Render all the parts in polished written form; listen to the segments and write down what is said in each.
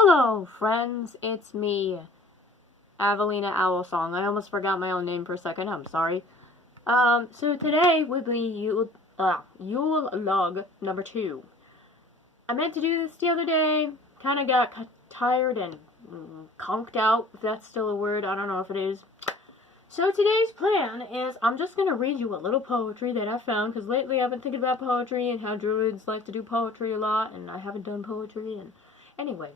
Hello, friends. It's me, Avelina Owlsong. I almost forgot my own name for a second. I'm sorry. So today will be Yule log number 2. I meant to do this the other day. Kind of got tired and conked out, if that's still a word. I don't know if it is. So today's plan is I'm just going to read you a little poetry that I found, because lately I've been thinking about poetry and how druids like to do poetry a lot, and I haven't done poetry, and anyway.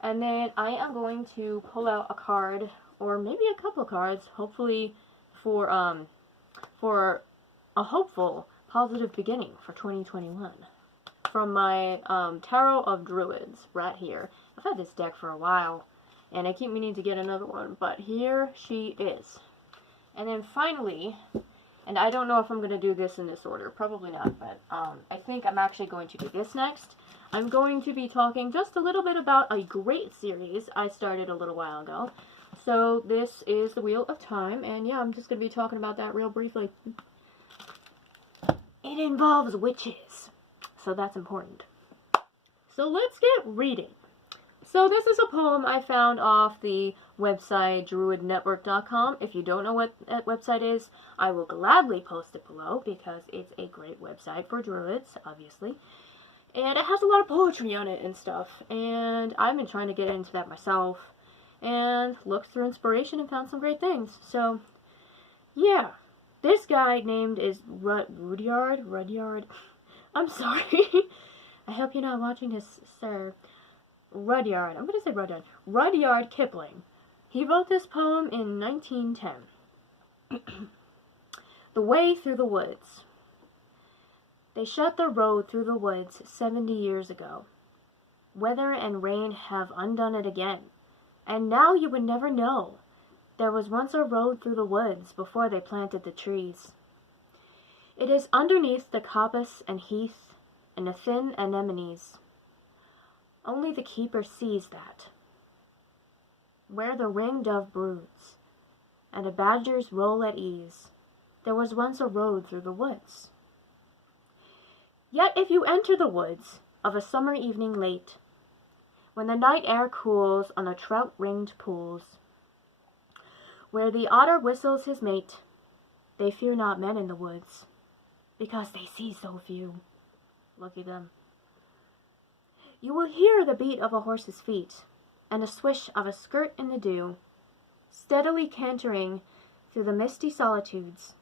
And then I am going to pull out a card, or maybe a couple of cards, hopefully for a hopeful, positive beginning for 2021. From my Tarot of Druids, right here. I've had this deck for a while, and I keep meaning to get another one, but here she is. And then finally, and I don't know if I'm going to do this in this order, probably not, but I think I'm actually going to do this next. I'm going to be talking just a little bit about a great series I started a little while ago. So this is the Wheel of Time, and yeah, I'm just going to be talking about that real briefly. It involves witches, so that's important. So let's get reading. So this is a poem I found off the website druidnetwork.com. If you don't know what that website is, I will gladly post it below because it's a great website for druids, obviously. And it has a lot of poetry on it and stuff. And I've been trying to get into that myself and looked through inspiration and found some great things. So, yeah. This guy named is Rudyard. I'm sorry. I hope you're not watching this, sir. Rudyard. I'm going to say Rudyard. Rudyard Kipling. He wrote this poem in 1910. The Way Through the Woods. They shut the road through the woods 70 years ago. Weather and rain have undone it again. And now you would never know. There was once a road through the woods before they planted the trees. It is underneath the coppice and heath and the thin anemones. Only the keeper sees that. Where the ring-dove broods, and the badgers roll at ease, there was once a road through the woods. Yet if you enter the woods of a summer evening late, when the night air cools on the trout-ringed pools, where the otter whistles his mate, they fear not men in the woods, because they see so few. Lucky them. You will hear the beat of a horse's feet, and the swish of a skirt in the dew, steadily cantering through the misty solitudes,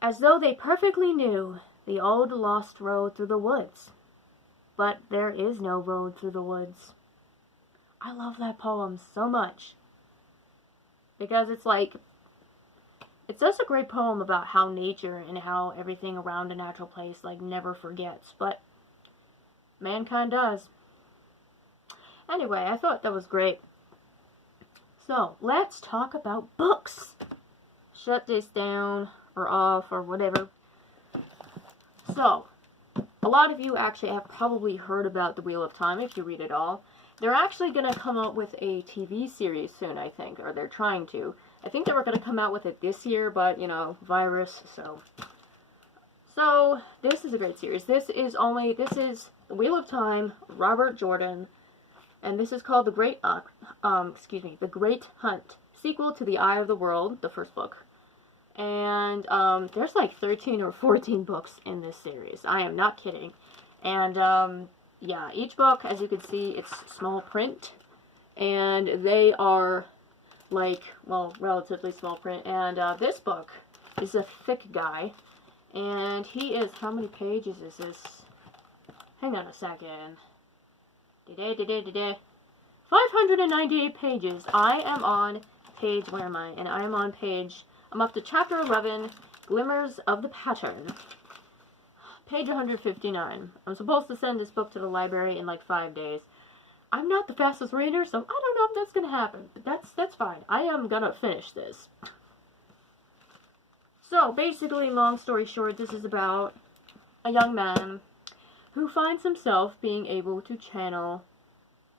as though they perfectly knew the old lost road through the woods. But there is no road through the woods. I love that poem so much, because it's just a great poem about how nature and how everything around a natural place never forgets, but mankind does. Anyway, I thought that was great. So, let's talk about books. Shut this down, or off, or whatever. So, a lot of you actually have probably heard about the Wheel of Time if you read it all. They're actually going to come out with a TV series soon, I think, or they're trying to. I think they were going to come out with it this year, but, you know, virus, so. So, this is a great series. This is The Wheel of Time, Robert Jordan, and this is called The Great Hunt, sequel to The Eye of the World, the first book. And there's 13 or 14 books in this series. I am not kidding. And yeah, each book, as you can see, it's small print, and they are relatively small print. And this book is a thick guy, and he is, how many pages is this? Hang on a second. 598 pages. I am on page, where am I? And I am on page, I'm up to chapter 11, Glimmers of the Pattern. Page 159. I'm supposed to send this book to the library in 5 days. I'm not the fastest reader, so I don't know if that's going to happen. But that's fine. I am going to finish this. So, basically, long story short, this is about a young man who finds himself being able to channel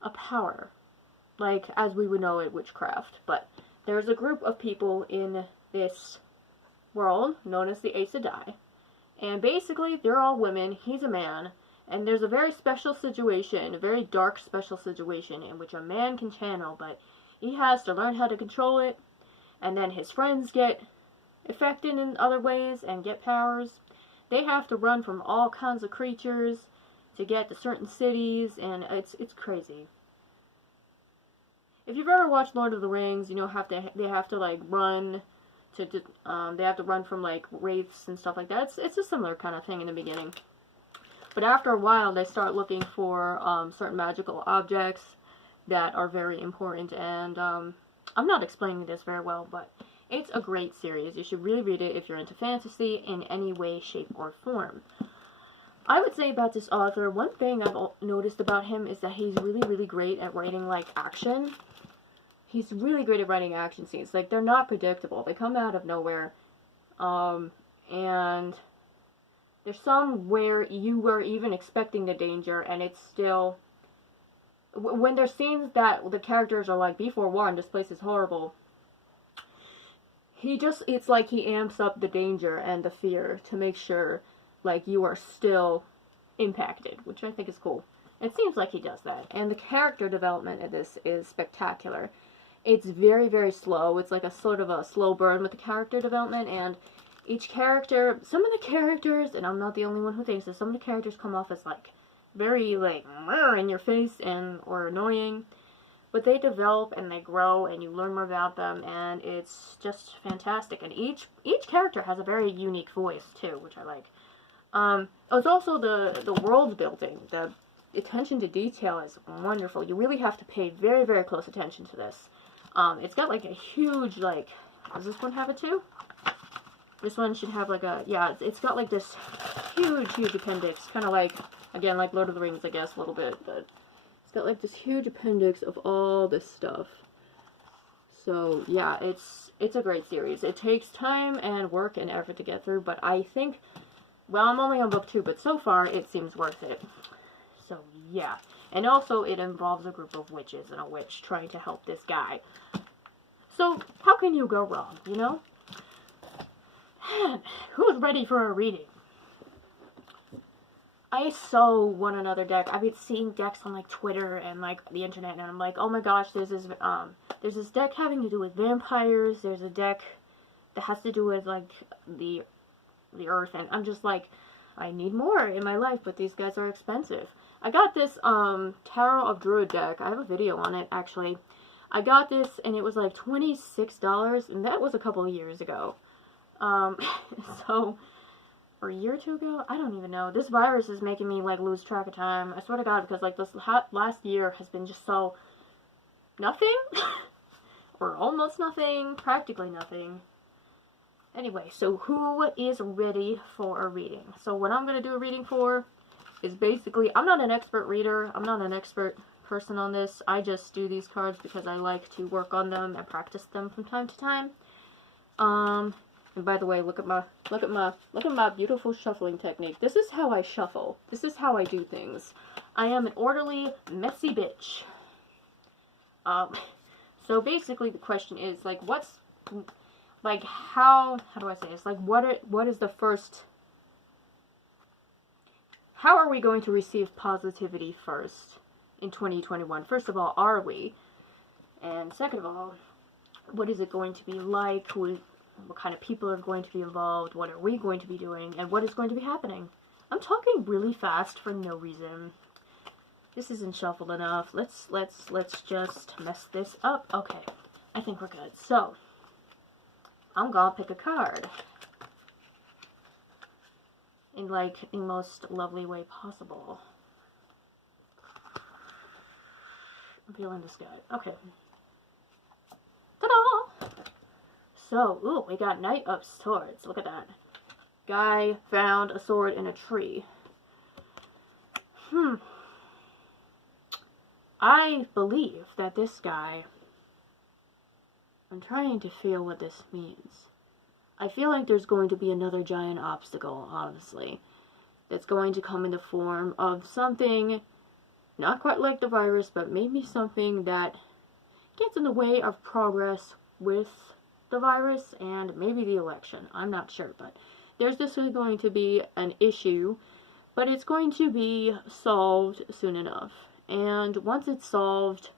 a power, as we would know it, witchcraft. But there's a group of people in this world known as the Aes Sedai, and basically they're all women. He's a man, And there's a very special situation, a very dark special situation in which a man can channel, but he has to learn how to control it. And then his friends get affected in other ways and get powers. They have to run from all kinds of creatures to get to certain cities, and it's crazy. If you've ever watched Lord of the Rings, you know they have to like run they have to run from like wraiths and stuff like that. It's a similar kind of thing in the beginning. But after a while, they start looking for certain magical objects that are very important. And I'm not explaining this very well, but it's a great series. You should really read it if you're into fantasy in any way, shape, or form. I would say about this author, one thing I've noticed about him is that he's really, really great at writing, like, action. He's really great at writing action scenes. Like, they're not predictable. They come out of nowhere. And there's some where you were even expecting the danger, and it's still... When there's scenes that the characters are like, be forewarned, this place is horrible, it's like he amps up the danger and the fear to make sure, like, you are still impacted, which I think is cool. It seems like he does that. And the character development of this is spectacular. It's very, very slow. It's like a sort of a slow burn with the character development, and each character, some of the characters, and I'm not the only one who thinks this, some of the characters come off as, like, very, like, in your face or annoying. But they develop and they grow and you learn more about them, and it's just fantastic. And each character has a very unique voice too, which I like. It's also the world building. The attention to detail is wonderful. You really have to pay very, very close attention to this. It's got like a huge, like, does this one have it too? This one should have like a, yeah, it's got like this huge, huge appendix, kind of like, again, like Lord of the Rings, I guess, a little bit, but it's got like this huge appendix of all this stuff. So yeah, it's a great series. It takes time and work and effort to get through, but I think, well, I'm only on book 2, but so far it seems worth it. So yeah, and also it involves a group of witches and a witch trying to help this guy. So how can you go wrong, you know? Man, who's ready for a reading? I so want another deck. I've been seeing decks on like Twitter and like the internet, and I'm like, oh my gosh, there's this deck having to do with vampires. There's a deck that has to do with like the earth, and I'm just like, I need more in my life, but these guys are expensive. I got this Tarot of Druid deck. I have a video on it actually. I got this and it was like $26, and that was a couple of years ago. So, or a year or two ago? I don't even know. This virus is making me, like, lose track of time. I swear to God, because, like, this last year has been just so... nothing? Or almost nothing. Practically nothing. Anyway, so who is ready for a reading? So what I'm going to do a reading for is basically... I'm not an expert reader. I'm not an expert person on this. I just do these cards because I like to work on them and practice them from time to time. And by the way, look at my beautiful shuffling technique. This is how I shuffle. This is how I do things. I am an orderly, messy bitch. So basically the question is, like, what's, like, how do I say this? Like, what is the first, how are we going to receive positivity first in 2021? First of all, are we? And second of all, what is it going to be like? What kind of people are going to be involved? What are we going to be doing? And what is going to be happening? I'm talking really fast for no reason. This isn't shuffled enough. Let's just mess this up. Okay, I think we're good. So, I'm gonna pick a card in like the most lovely way possible. I'm feeling this guy. Okay. Ta-da! So, ooh, we got Knight of Swords. Look at that. Guy found a sword in a tree. I believe that this guy... I'm trying to feel what this means. I feel like there's going to be another giant obstacle, honestly, that's going to come in the form of something not quite like the virus, but maybe something that gets in the way of progress with the virus and maybe the election. I'm not sure, but there's just going to be an issue But it's going to be solved soon enough. And once it's solved,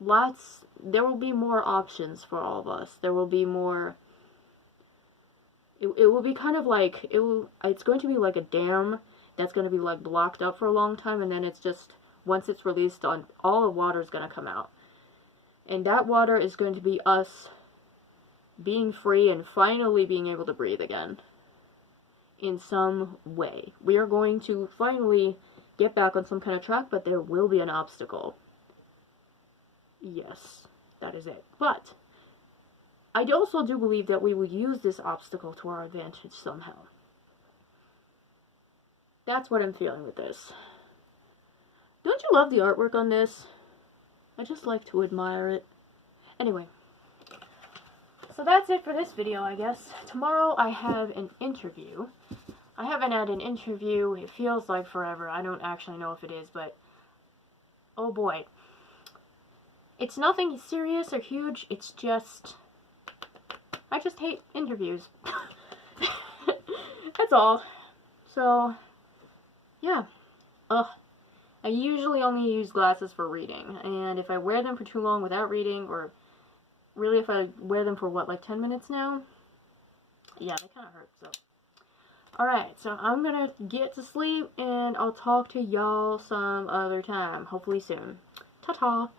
there will be more options for all of us. There will be more, it will be kind of like, it's going to be like a dam that's going to be like blocked up for a long time, and then it's just, once it's released, on all the water is going to come out. And that water is going to be us being free and finally being able to breathe again. In some way. We are going to finally get back on some kind of track, but there will be an obstacle. Yes, that is it. But I also do believe that we will use this obstacle to our advantage somehow. That's what I'm feeling with this. Don't you love the artwork on this? I just like to admire it. Anyway, so that's it for this video, I guess. Tomorrow I have an interview. I haven't had an interview, it feels like forever. I don't actually know if it is, but oh boy. It's nothing serious or huge, it's just, I just hate interviews. That's all. So, yeah. I usually only use glasses for reading, and if I wear them for too long without reading, or really if I wear them for what, like 10 minutes now? Yeah, they kind of hurt, so. Alright, so I'm gonna get to sleep, and I'll talk to y'all some other time, hopefully soon. Ta-ta!